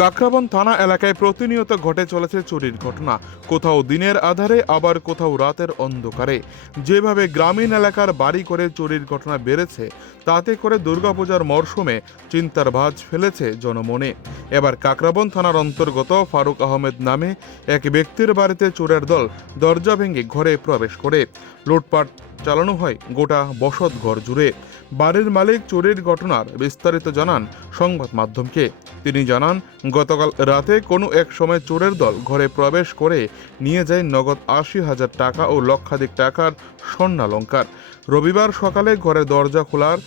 কাকরাবন থানা এলাকায় প্রতিনিয়ত ঘটে চলেছে চুরির ঘটনা। কোথাও দিনের আধারে, আবার কোথাও রাতের অন্ধকারে। যেভাবে গ্রামীণ এলাকার বাড়ি করে চুরির ঘটনা বেড়েছে, তাতে করে দুর্গাপূজার মরশুমে চিন্তার ভাঁজ ফেলেছে জনমনে। এবার কাকরাবন থানার অন্তর্গত ফারুক আহমেদ নামে এক ব্যক্তির বাড়িতে চোরের দল দরজা ভেঙে ঘরে প্রবেশ করে। লুটপাট চালানো হয় গোটা বসত ঘর জুড়ে। বাড়ির মালিক চোরের ঘটনার বিস্তারিত জানান সংবাদ মাধ্যমকে। তিনি জানান, গতকাল রাতে কোনো এক সময় চোরের দল ঘরে প্রবেশ করে নিয়ে যায় নগদ আশি হাজার টাকা ও লক্ষাধিক টাকার স্বর্ণালঙ্কার। রবিবার সকালে ঘরে দরজা খোলার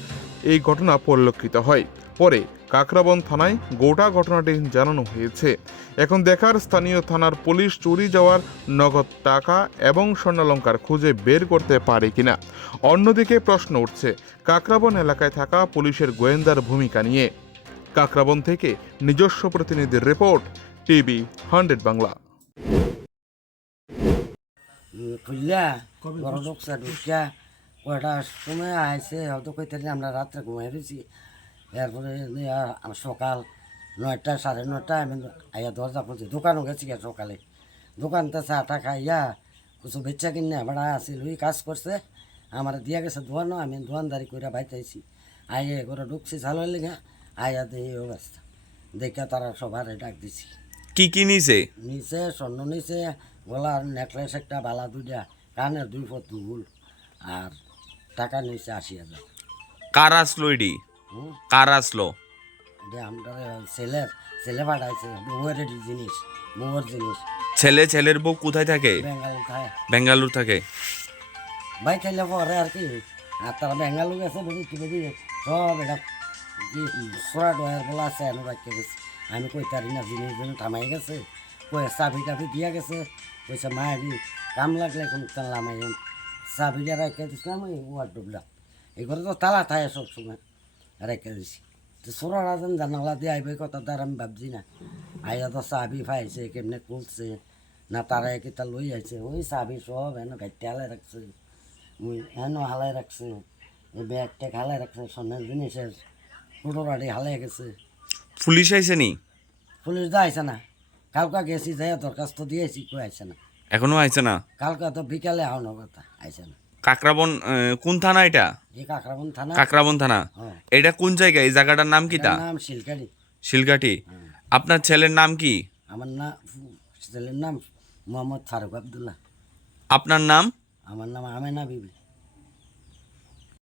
এই ঘটনা পরিলক্ষিত হয়। পরে কাকরাবন থানায় গোটা ঘটনাটি জানানো হয়েছে। এখন দেখার স্থানীয় থানার পুলিশ চুরি যাওয়ার নগদ টাকা এবং স্বর্ণালঙ্কার খুঁজে বের করতে পারে কিনা? অন্যদিকে প্রশ্ন উঠছে কাকরাবন এলাকায় থাকা পুলিশের গোয়েন্দার ভূমিকা নিয়ে। কাকরাবন থেকে নিজস্ব প্রতিনিধির রিপোর্ট টিভি হান্ড্রেড বাংলা। খুললা কয়টার সময় আইসে হয়তো কইতারি আমরা রাত্রে ঘুমাই রয়েছি এরপরে সকাল নয়টা সাড়ে নয়টা আমি আইয়া দরজা খুলছি। দোকানও গেছি গিয়া সকালে। দোকানতে চাটা খাইয়া কিছু বেচা কিনে বেড়া আসিল ওই কাজ করছে। আমার দিয়া গেছে দোয়ানো আমি দোয়ানদারি করে বাইতেছি আইয়ে করে ঢুকছি চালের লেগে আইয়া দিয়ে এই অবস্থা। দেখে তারা সবার ডাক দিছি। কি কি নিছে? নিচে স্বর্ণ নিচে গলার নেকলেস একটা বালা দুইটা কানের দুই ফট দুল আর টাকা নিচে আশি হাজার। কার আসলো কার আসলো ছেলের ছেলে পাঠাইছে বউয়ের জিনিস বউয়ের জিনিস। ছেলে ছেলের বউ কোথায় থাকে? বেঙ্গালু খায় বেঙ্গালুর থাকে। ভাই খেলে পরে আর কি। আর তারা বেঙ্গালু গেছে বলি কি বলি সব এটা সোরা ডয়ার বলা আছে এনে রাখতে গেছে। আমি কই তারি না জিনিস জিনিস থামাই গেছে। কই চাবি টাবি দিয়া গেছে। কইছে মায়েরি কাম লাগলে কোন টানলাম এই চাবিটা রেখে দিছিলাম ওই ওয়ার ডুবলাম ঘরে তো তালা থাকে সবসময়। রেখে দিছি তো সোরা রাজন জানালা দিয়ে আইবে কথা তার আমি ভাবছি না আইয়া তো চাবি পাইছে কেমনে খুলছে না তারা কিতা লই আইছে ওই চাবি সব এনে গাইতে হালাই রাখছে ওই এনে হালাই রাখছে ব্যাগ ট্যাগ হালাই রাখছে সোনার জিনিসের টোটো গাড়ি হালাই গেছে। পুলিশ আইছে নি? পুলিশ তো আইছে না? কালকা গেছি যাই দরখাস্ত দিয়েছি কই আইছে না। এখনও আইছে না? কালকা তো বিকালে আওয়ার কথা আইছে না। কাকরাবন কোন থানা এটা? কাকরাবন থানা। কাকরাবন থানা। হ্যাঁ। এটা কোন জায়গা এই জায়গাটার নাম কি তা? শিলকারি শিলঘাটি আপনার ছেলের নাম কি? আমার নাম ছেলের নাম মোহাম্মদ ফারুক আবদুল্লাহ। আপনার নাম? আমার নাম আমেনা বিবি।